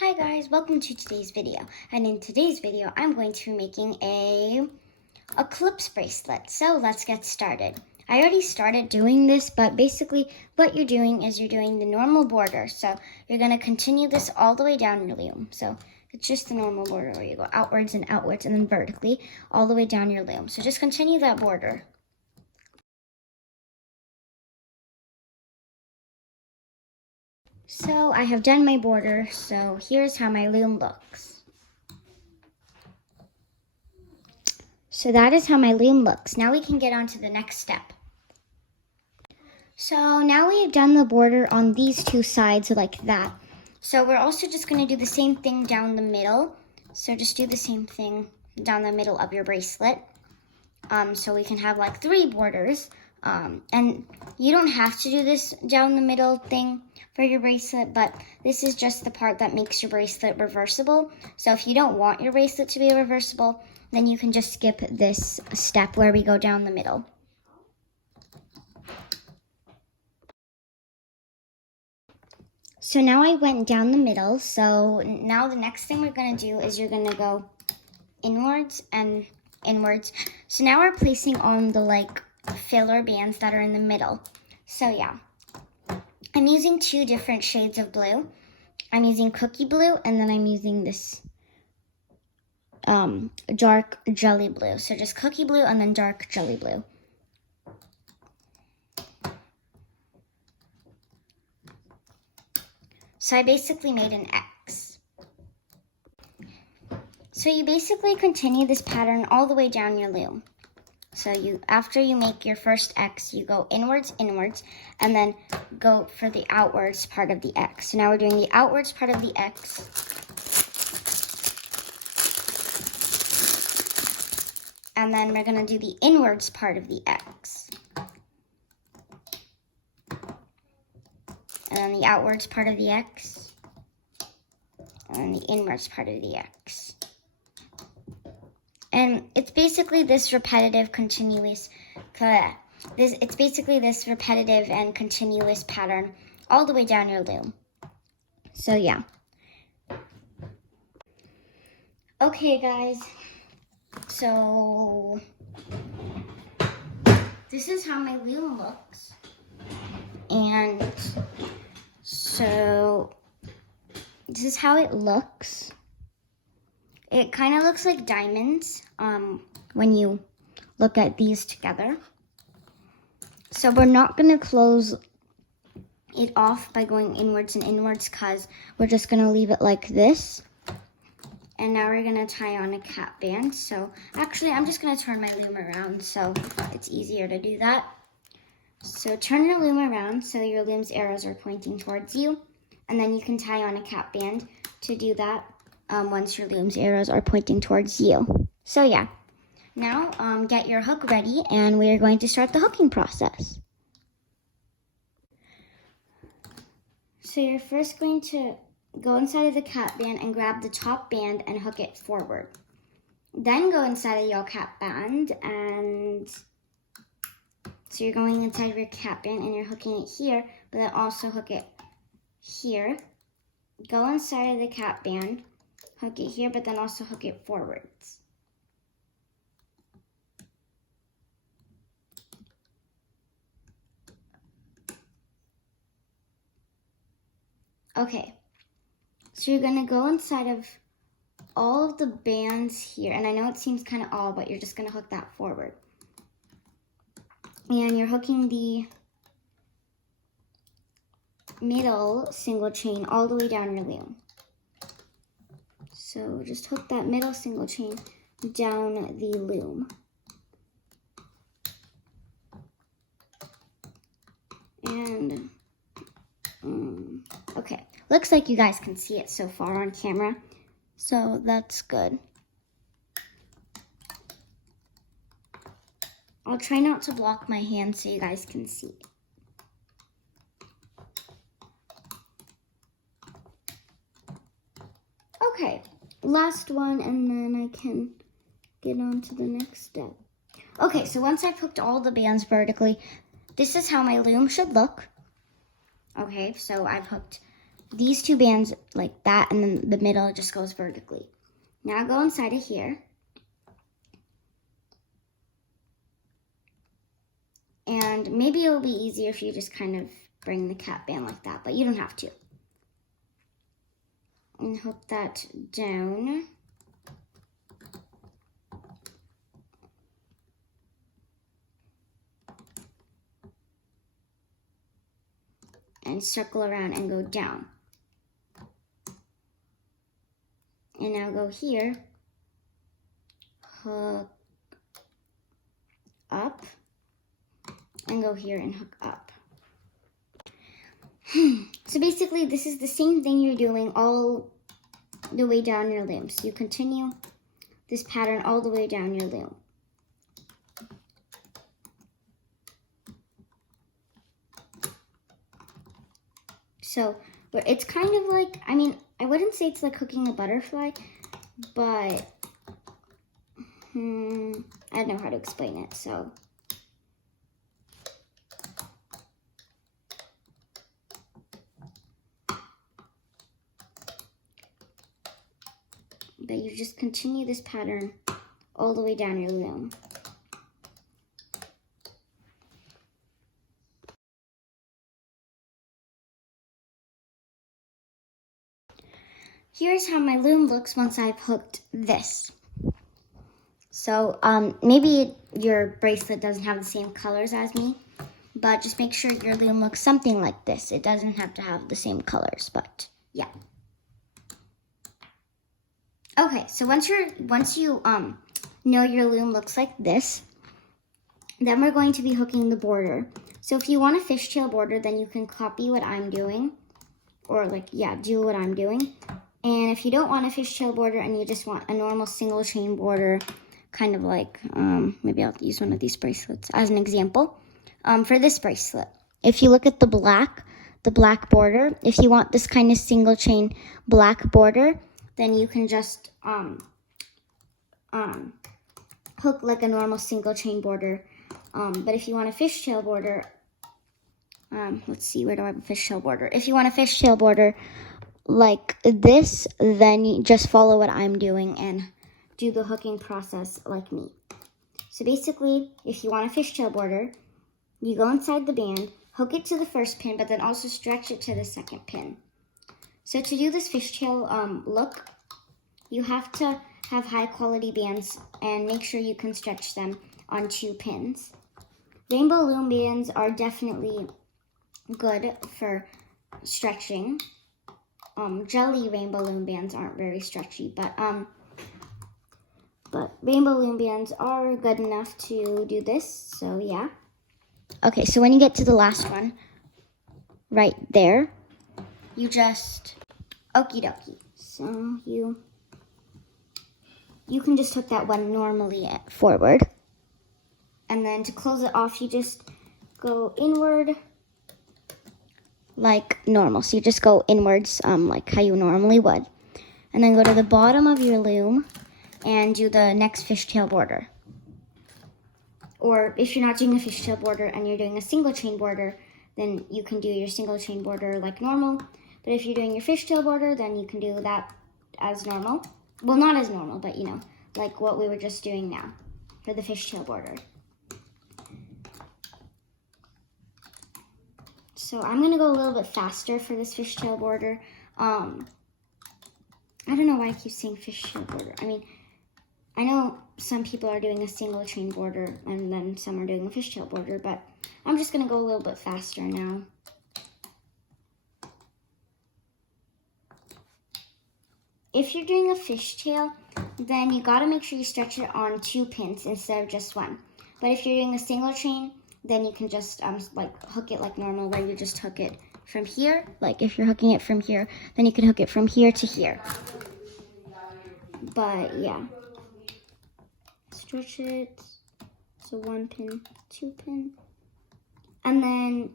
Hi guys, welcome to today's video. And in today's video, I'm going to be making a Eclipse bracelet. So let's get started. I already started doing this, but basically what you're doing is you're doing the normal border. So you're going to continue this all the way down your loom. So it's just the normal border where you go outwards and then vertically all the way down your loom. So just continue that border. So I have done my border, so here's how my loom looks. So that is how my loom looks. Now we can get on to the next step. So now we have done the border on these two sides like that. So we're also just going to do the same thing down the middle. So just do the same thing down the middle of your bracelet. So we can have like 3 borders. And you don't have to do this down the middle thing for your bracelet, but this is just the part that makes your bracelet reversible. So if you don't want your bracelet to be reversible, then you can just skip this step where we go down the middle. So now I went down the middle, so now the next thing we're going to do is you're going to go inwards and inwards. So now we're placing on the filler bands that are in the middle. So yeah, I'm using 2 different shades of blue. I'm using cookie blue, and then I'm using this dark jelly blue. So just cookie blue and then dark jelly blue. So I basically made an X. So you basically continue this pattern all the way down your loom. So after you make your first X, you go inwards, and then go for the outwards part of the X. So now we're doing the outwards part of the X. And then we're going to do the inwards part of the X. And then the outwards part of the X. And then the inwards part of the X. And it's basically this repetitive, continuous, it's basically this repetitive and continuous pattern all the way down your loom. So yeah. Okay guys, so this is how my loom looks. And so this is how it looks. It kind of looks like diamonds when you look at these together. So we're not going to close it off by going inwards and inwards because we're just going to leave it like this. And now we're going to tie on a cap band. So actually, I'm just going to turn my loom around so it's easier to do that. So turn your loom around so your loom's arrows are pointing towards you. And then you can tie on a cap band to do that. Once your loom's arrows are pointing towards you. So yeah, now get your hook ready and we are going to start the hooking process. So you're first going to go inside of the cap band and grab the top band and hook it forward. Then go inside of your cap band and so you're going inside of your cap band and you're hooking it here, but then also hook it here. Go inside of the cap band, hook it here, but then also hook it forwards. Okay, so you're gonna go inside of all of the bands here, and I know it seems kind of odd, but you're just gonna hook that forward. And you're hooking the middle single chain all the way down your loom. So just hook that middle single chain down the loom. And, okay. Looks like you guys can see it so far on camera. So that's good. I'll try not to block my hand so you guys can see. Okay. Last one, and then I can get on to the next step. Okay, so once I've hooked all the bands vertically, this is how my loom should look. Okay, so I've hooked these two bands like that, and then the middle just goes vertically. Now go inside of here. And maybe it'll be easier if you just kind of bring the cap band like that, but you don't have to. And hook that down. And circle around and go down. And now go here, hook up, and go here and hook up. So basically this is the same thing you're doing all the way down your loom. So you continue this pattern all the way down your loom. So it's kind of like, I mean, I wouldn't say it's like hooking a butterfly, but I don't know how to explain it, so. But you just continue this pattern all the way down your loom. Here's how my loom looks once I've hooked this. So maybe your bracelet doesn't have the same colors as me, but just make sure your loom looks something like this. It doesn't have to have the same colors, but yeah. Okay, so once you know your loom looks like this, then we're going to be hooking the border. So if you want a fishtail border, then you can copy what I'm doing, or like, yeah, do what I'm doing. And if you don't want a fishtail border and you just want a normal single chain border, kind of like, maybe I'll use one of these bracelets as an example. For this bracelet, if you look at the black border, if you want this kind of single chain black border, then you can just hook like a normal single chain border. But if you want a fishtail border, let's see, where do I have a fishtail border? If you want a fishtail border like this, then you just follow what I'm doing and do the hooking process like me. So basically, if you want a fishtail border, you go inside the band, hook it to the first pin, but then also stretch it to the second pin. So to do this fishtail look, you have to have high quality bands and make sure you can stretch them on 2 pins. Rainbow loom bands are definitely good for stretching. Jelly rainbow loom bands aren't very stretchy, but rainbow loom bands are good enough to do this, so yeah. Okay, so when you get to the last one, right there, you just, okie dokie. So you can just hook that one normally forward. And then to close it off, you just go inward like normal. So you just go inwards like how you normally would. And then go to the bottom of your loom and do the next fishtail border. Or if you're not doing a fishtail border and you're doing a single chain border, then you can do your single chain border like normal. But if you're doing your fishtail border, then you can do that as normal. Well, not as normal, but you know, like what we were just doing now for the fishtail border. So I'm gonna go a little bit faster for this fishtail border. I don't know why I keep saying fishtail border. I mean, I know some people are doing a single chain border and then some are doing a fishtail border, but I'm just gonna go a little bit faster now. If you're doing a fishtail, then you gotta make sure you stretch it on 2 pins instead of just 1. But if you're doing a single chain, then you can just like hook it like normal, where you just hook it from here. Like if you're hooking it from here, then you can hook it from here to here. But yeah, stretch it. So 1 pin, 2 pin. And then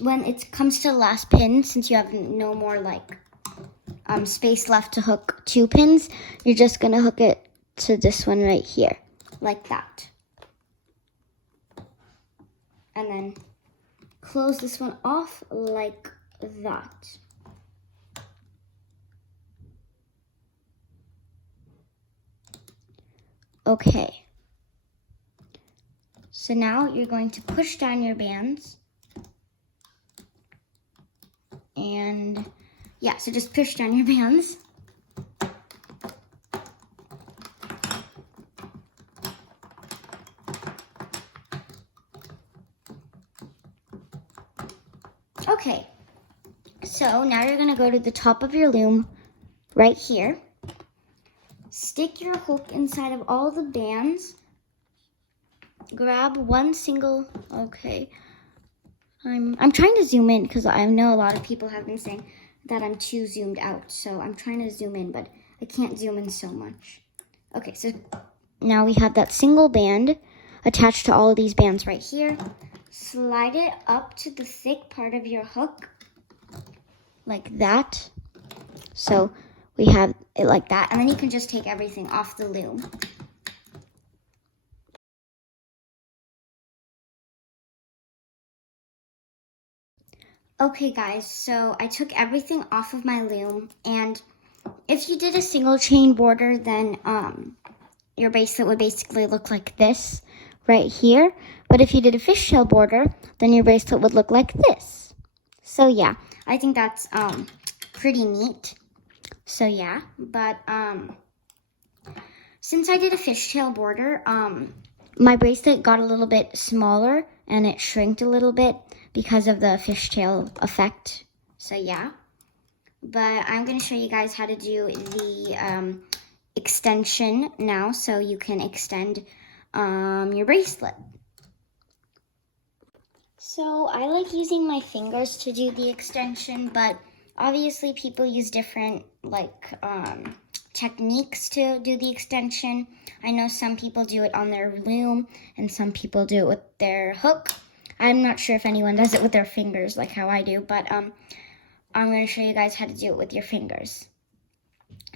when it comes to the last pin, since you have no more like space left to hook 2 pins, you're just gonna hook it to this one right here, like that. And then close this one off like that. Okay. So now you're going to push down your bands. And yeah, so just push down your bands. Okay, so now you're gonna go to the top of your loom right here. Stick your hook inside of all the bands. Grab one single, okay. I'm trying to zoom in because I know a lot of people have been saying that I'm too zoomed out. So I'm trying to zoom in, but I can't zoom in so much. Okay, so now we have that single band attached to all of these bands right here. Slide it up to the thick part of your hook, like that. So we have it like that, and then you can just take everything off the loom. Okay guys, so I took everything off of my loom, and if you did a single chain border, then your bracelet would basically look like this right here. But if you did a fishtail border, then your bracelet would look like this. So yeah, I think that's pretty neat. So yeah, but since I did a fishtail border, my bracelet got a little bit smaller and it shrinked a little bit because of the fishtail effect. So yeah, but I'm going to show you guys how to do the extension now, so you can extend your bracelet. So I like using my fingers to do the extension, but obviously people use different techniques to do the extension. I know some people do it on their loom and some people do it with their hook. I'm not sure if anyone does it with their fingers like how I do, but I'm going to show you guys how to do it with your fingers.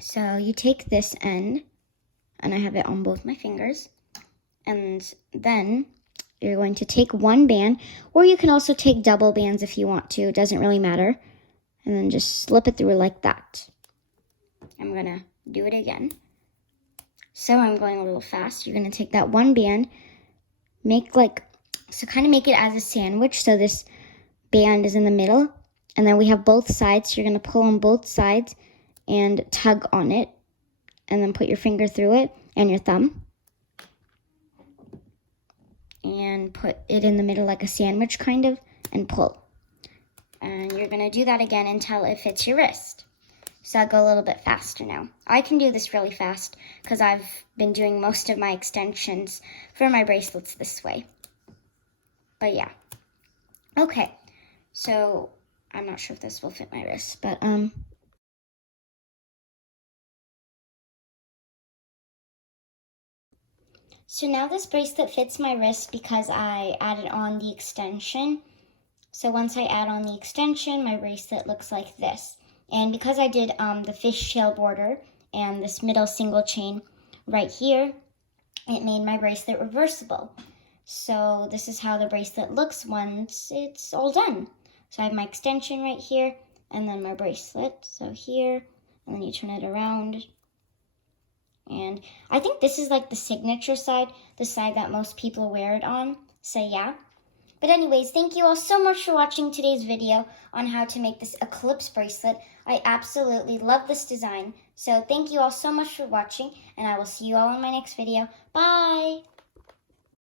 So you take this end, and I have it on both my fingers, and then you're going to take one band, or you can also take double bands if you want to. It doesn't really matter. And then just slip it through like that. I'm going to do it again. So I'm going a little fast. You're going to take that one band, kind of make it as a sandwich. So this band is in the middle, and then we have both sides. So you're going to pull on both sides and tug on it, and then put your finger through it and your thumb. And put it in the middle like a sandwich kind of, and pull. And you're going to do that again until it fits your wrist. So I'll go a little bit faster now. I can do this really fast because I've been doing most of my extensions for my bracelets this way. But yeah. Okay. So I'm not sure if this will fit my wrist, but so now this bracelet fits my wrist because I added on the extension. So once I add on the extension, my bracelet looks like this. And because I did the fishtail border and this middle single chain right here, it made my bracelet reversible. So this is how the bracelet looks once it's all done. So I have my extension right here, and then my bracelet. So here, and then you turn it around. And I think this is like the signature side, the side that most people wear it on. So yeah. But anyways, thank you all so much for watching today's video on how to make this Eclipse bracelet. I absolutely love this design. So thank you all so much for watching, and I will see you all in my next video. Bye!